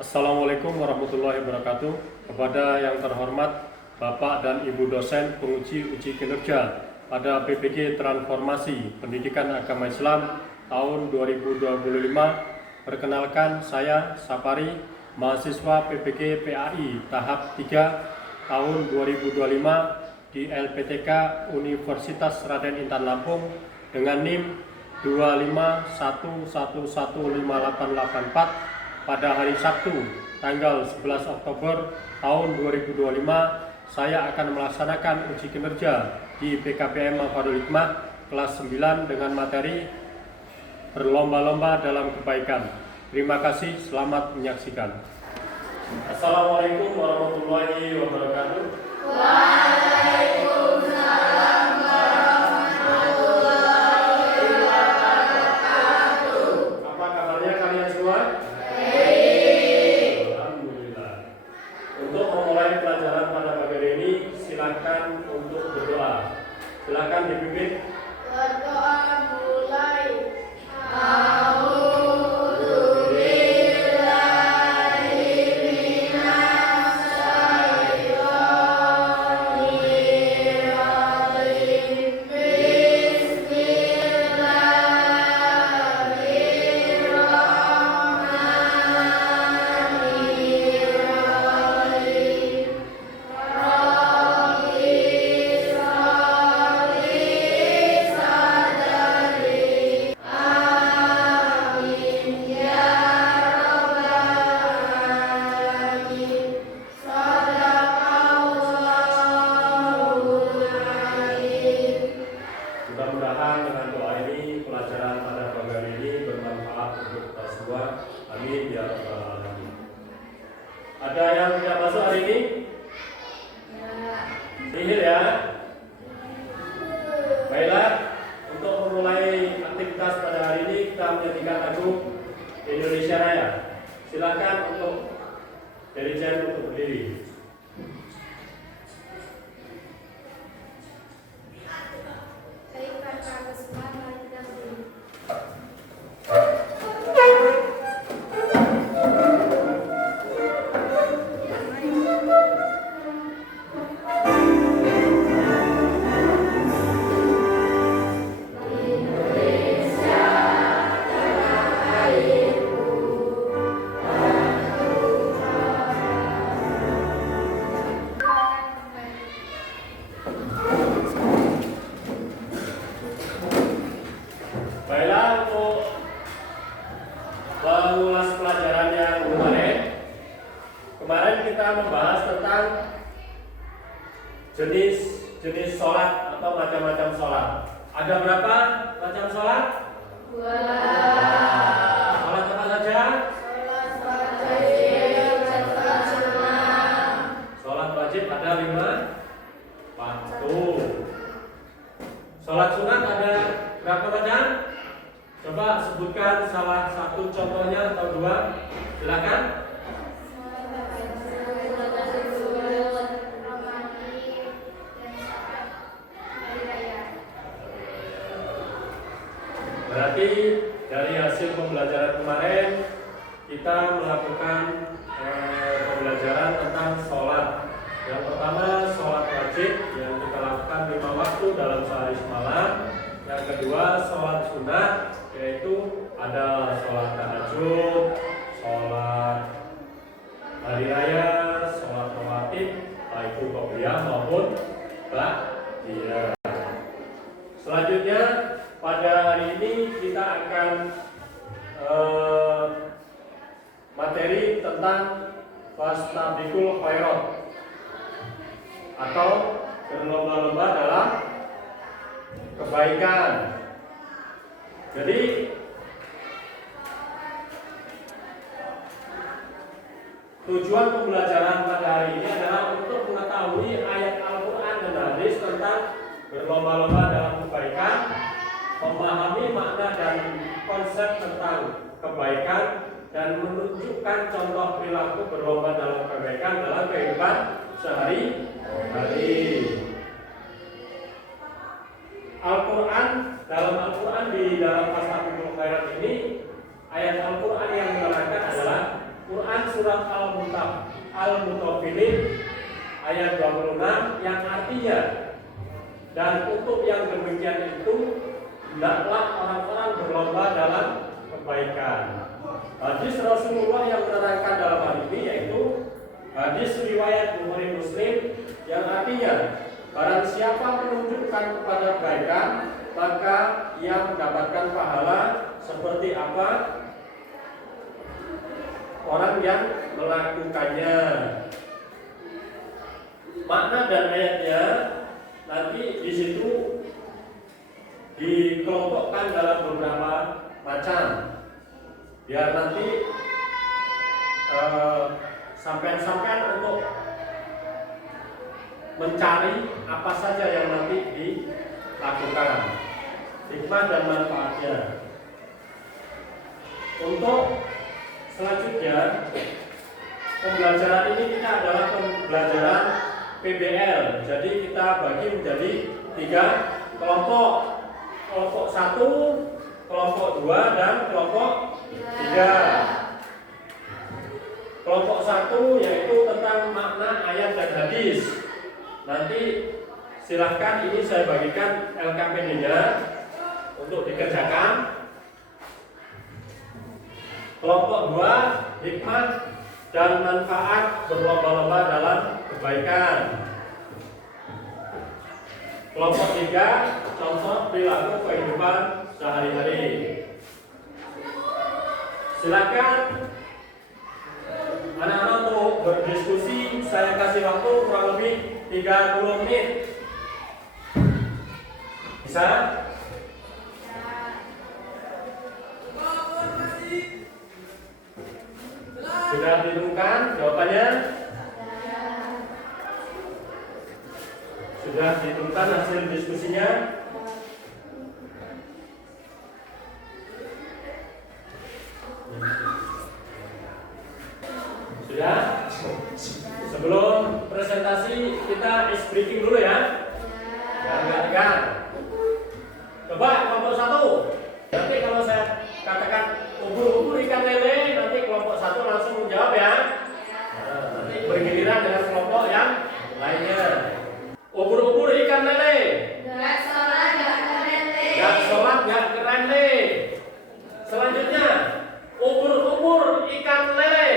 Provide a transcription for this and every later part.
Assalamualaikum warahmatullahi wabarakatuh. Kepada yang terhormat Bapak dan Ibu dosen penguji uji kinerja pada PPG Transformasi Pendidikan Agama Islam tahun 2025. Perkenalkan, saya Sapari, mahasiswa PPG PAI tahap 3 tahun 2025 di LPTK Universitas Raden Intan Lampung dengan NIM 251115884 pada hari Sabtu tanggal 11 Oktober tahun 2025. Saya akan melaksanakan uji kinerja di PKPM Mafarul Hikmah kelas 9 dengan materi berlomba-lomba dalam kebaikan. Terima kasih, selamat menyaksikan. Assalamualaikum warahmatullahi wabarakatuh. Waalaikumsalam warahmatullahi wabarakatuh. Apa kabarnya kalian semua? Baik. Alhamdulillah. Untuk memulai pelajaran pada pagi hari ini, silakan untuk berdoa. Silakan dipimpin. Berdoa mulai. Mudah-mudahan dengan doa ini pelajaran pada pagi hari ini bermanfaat untuk kita semua. Amin ya rabbal alamin. Ada yang tidak masuk hari ini? Nihil ya. Baiklah, untuk memulai aktivitas pada hari ini kita menyanyikan lagu Indonesia Raya. Silakan untuk dirijen untuk berdiri. Baiklah, untuk mengulas pelajaran yang kemarin kita membahas tentang jenis sholat atau macam-macam sholat. Ada berapa macam sholat? 2. Sholat apa saja? Sholat wajib ada 5. Patuh. Sholat sunat ada berapa macam? Coba sebutkan salah satu contohnya atau 2. Silakan. Berarti dari hasil pembelajaran kemarin kita melakukan pembelajaran tentang sholat. Yang pertama sholat wajib yang kita lakukan 5 waktu dalam sehari semalam. Yang kedua sholat sunat, yaitu ada sholat tahajud, sholat hari raya, sholat rawatib, baik itu qobliyah maupun ba'diyah. Selanjutnya pada hari ini kita akan materi tentang fastabiqul khairat atau berlomba-lomba dalam kebaikan. Jadi tujuan pembelajaran pada hari ini adalah untuk mengetahui ayat Al-Quran dan hadis tentang berlomba-lomba dalam kebaikan, memahami makna dan konsep tentang kebaikan, dan menunjukkan contoh perilaku berlomba dalam kebaikan dalam kehidupan sehari-hari. Al-Quran, dalam Al-Quran di dalam fastabiqul khairat ini, ayat Al-Quran yang menerangkan adalah Quran surat Al-Mutaffifin ayat 26 yang artinya, dan untuk yang demikian itu hendaklah orang-orang berlomba dalam kebaikan. Hadis Rasulullah yang menerangkan dalam hal ini yaitu hadis riwayat Bukhari Muslim yang artinya, barang siapa menunjukkan kepada kebaikan maka ia mendapatkan pahala seperti apa orang yang melakukannya. Makna dan ayatnya nanti di situ dikelompokkan dalam beberapa macam, biar nanti sampean-sampean untuk mencari apa saja yang nanti dilakukan, hikmah dan manfaatnya. Untuk selanjutnya, pembelajaran ini kita adalah pembelajaran PBL. Jadi kita bagi menjadi 3 kelompok. Kelompok 1, kelompok 2, dan kelompok 3. Kelompok 1 yaitu tentang makna ayat dan hadis. Nanti silahkan ini saya bagikan LKPD-nya untuk dikerjakan. Kelompok 2, hikmah dan manfaat berlomba-lomba dalam kebaikan. Kelompok 3, contoh perilaku kehidupan sehari-hari. Silakan anak-anak untuk berdiskusi. Saya kasih waktu kurang lebih 30 menit. Bisa? Sudah ditentukan jawabannya? Sudah ditentukan hasil diskusinya? Sudah? Sebelum presentasi kita ice breaking dulu ya. Enggak. Coba kelompok 1. Nanti kalau saya katakan ubur-ubur ikan lele, nanti kelompok 1 langsung menjawab ya. Nanti bergiliran dengan kelompok yang lainnya. Ubur-ubur ikan lele. Gak sholat, gak keren le. Gak sholat, gak keren le. Selanjutnya, ubur-ubur ikan lele.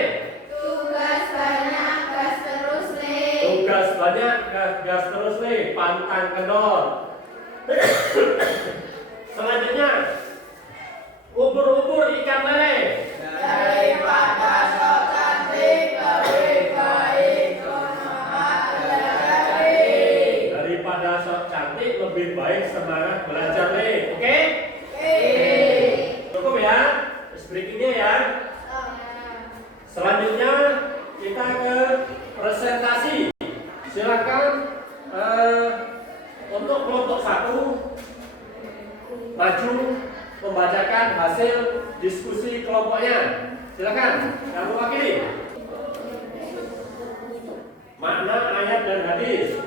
Tugas banyak, gas terus le. Tugas banyak, gas terus le. Pantang kendor. Selanjutnya, ubur-ubur ikan lele. Daripada sok cantik, lebih baik semangat belajar. Daripada sok cantik, lebih baik semangat belajar le. Oke? Cukup ya? Breakingnya ya. Selanjutnya kita ke presentasi. Silakan untuk kelompok 1 maju membacakan hasil diskusi kelompoknya. Silakan yang mewakili. Makna ayat dan hadis.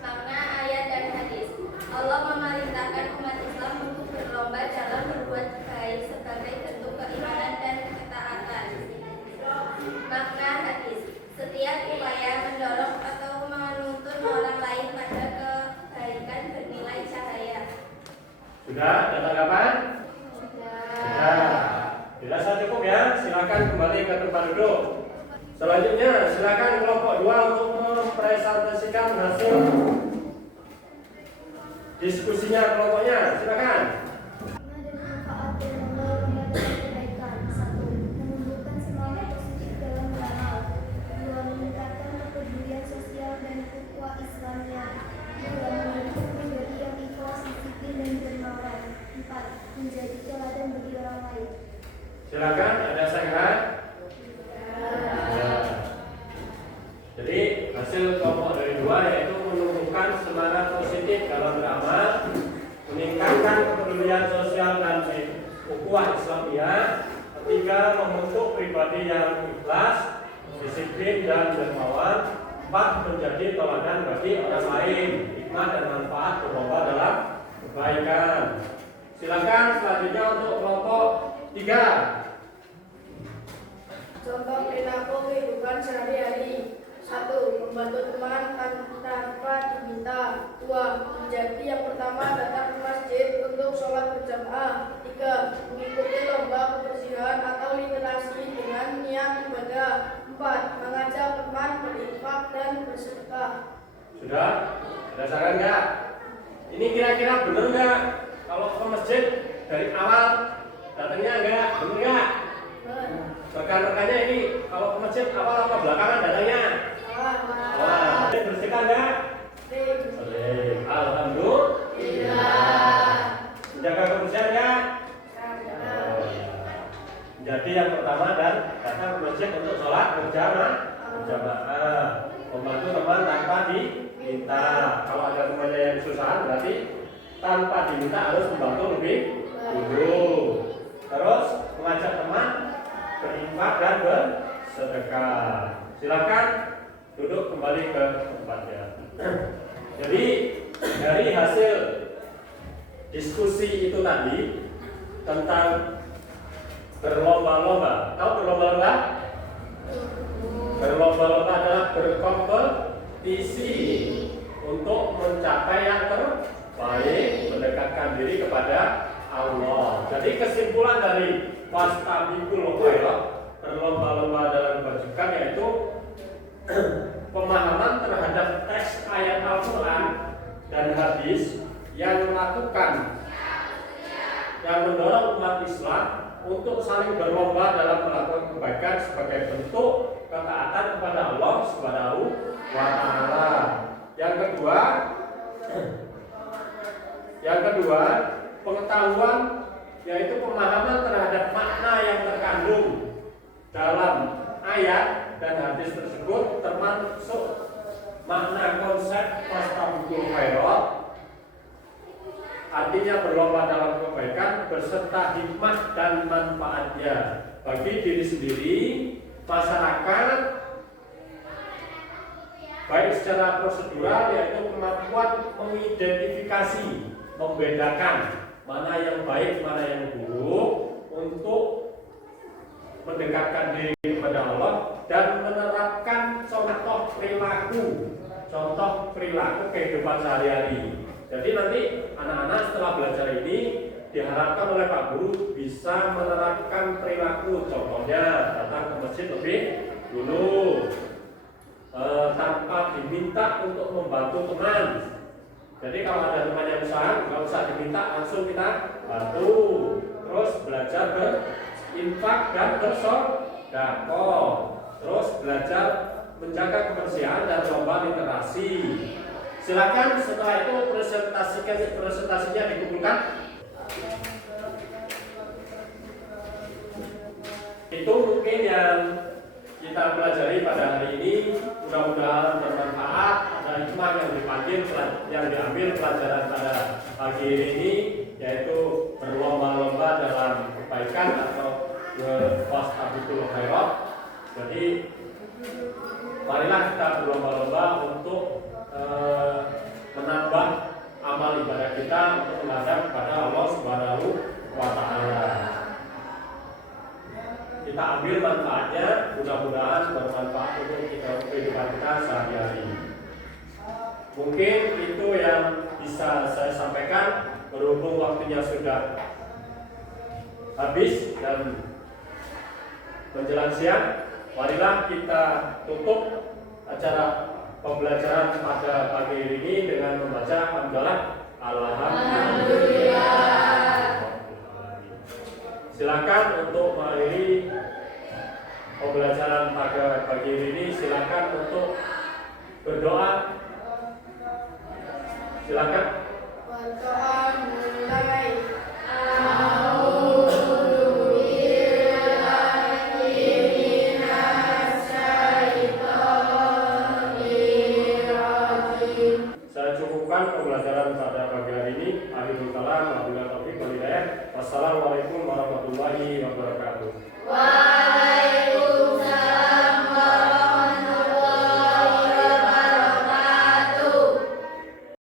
Makna ayat dan hadis. Allah memerintahkan umat Islam untuk berlomba dalam berbuat baik sebagai bentuk keimanan dan ketaatan. Makna hadis. Setiap upaya mendorong atau menuntun orang lain pada kebaikan bernilai cahaya. Sudah ada tanggapan? Sudah. Dirasa cukup ya. Silakan kembali ke tempat duduk. Selanjutnya silakan kelompok 2 untuk mempresentasikan hasil diskusinya kelompoknya. Silakan. Manfaat dan lomba kebaikan. 1. Menumbuhkan semangat positif dalam beramal. 2. Meningkatkan kepedulian sosial dan ukhuwah Islamnya. 3. Membentuk pribadi yang ikhlas, disiplin dan dermawan. 4. Menjadi teladan bagi orang lain. Silakan, ada sanggahan? Ya. Jadi hasil kelompok dari 2 yaitu menumbuhkan semangat positif dalam beramal, meningkatkan kepedulian sosial dan ukhuwah Islamiyah. 3. Membentuk pribadi yang ikhlas, disiplin dan dermawan. 4. Menjadi teladan bagi orang lain, hikmah dan manfaat berlomba dalam kebaikan. Silakan selanjutnya untuk kelompok 3. Contoh perilaku kehidupan sehari-hari. 1. Membantu teman tanpa diminta. 2. Menjadi yang pertama datang ke masjid untuk sholat berjamaah. 3. Mengikuti lomba kebersihan atau literasi dengan niat ibadah. 4. Mengajak teman berinfak dan bersedekah. Sudah? Ada saran nggak? Ini kira-kira benar nggak? Kalau ke masjid dari awal datangnya nggak? Benar nggak? Rekan-rekannya ini kalau ke masjid awal apa belakangan datangnya? Awal. Bersedekah nggak? Sering. Alhamdulillah. Menjaga kebersihan nggak? Jadi yang pertama dan datang ke masjid untuk sholat berjamaah. Membantu teman tanpa diminta. Kalau ada temannya yang kesusahan berarti tanpa diminta harus membantu lebih dulu. Terus mengajak teman berinfak dan bersedekah. Silakan duduk kembali ke tempatnya. Jadi dari hasil diskusi itu tadi tentang berlomba-lomba. Tahu berlomba-lomba? Berlomba-lomba adalah berkompetisi untuk mencapai yang terbaik, mendekatkan diri kepada Allah. Jadi kesimpulan dari Fastabiqul Khairat, berlomba-lomba dalam kebajikan, yaitu pemahaman terhadap teks ayat Al-Quran dan hadis yang mendorong umat Islam untuk saling berlomba dalam melakukan kebaikan sebagai bentuk ketaatan kepada Allah Subhanahu wa Ta'ala. Yang kedua, pengetahuan, yaitu pemahaman terhadap makna yang terkandung dalam ayat dan hadis tersebut, termasuk makna konsep Fastabiqul Khairat, artinya berlomba dalam kebaikan beserta hikmah dan manfaatnya bagi diri sendiri, masyarakat, baik secara prosedural, yaitu kemampuan mengidentifikasi, membedakan mana yang baik, mana yang buruk, untuk mendekatkan diri kepada Allah dan menerapkan contoh perilaku kehidupan sehari-hari. Jadi nanti anak-anak setelah belajar ini diharapkan oleh Pak Guru bisa menerapkan perilaku, contohnya datang ke masjid lebih dulu, tanpa diminta untuk membantu teman. Jadi kalau ada teman yang usaha, nggak usah diminta, langsung kita bantu. Terus belajar berinfak dan bersedekah. Terus belajar menjaga kebersihan dan lomba literasi. Silakan setelah itu presentasinya dikumpulkan. Itu mungkin yang kita pelajari pada hari ini. Mudah-mudahan bermanfaat. Ada hikmah yang diambil pelajaran pada pagi ini, yaitu berlomba-lomba dalam kebaikan atau Fastabiqul Khairat. Jadi marilah kita berlomba-lomba untuk menambah amal ibadah kita untuk menghadap kepada Allah Subhanahu wa Ta'ala. Kita ambil manfaatnya, mudah-mudahan bermanfaat untuk kehidupan kita sehari-hari. Mungkin itu yang bisa saya sampaikan, berhubung waktunya sudah habis dan menjelang siang. Marilah kita tutup acara pembelajaran pada pagi ini dengan membaca hamdalah Alhamdulillah. Silakan untuk mengakhiri pembelajaran pada pagi ini, silakan untuk berdoa. Silakan. Berdoa mulai. Pembelajaran pada pagi hari ini. Akhirul kalam, wabillahi taufiq wal hidayah. Wassalamualaikum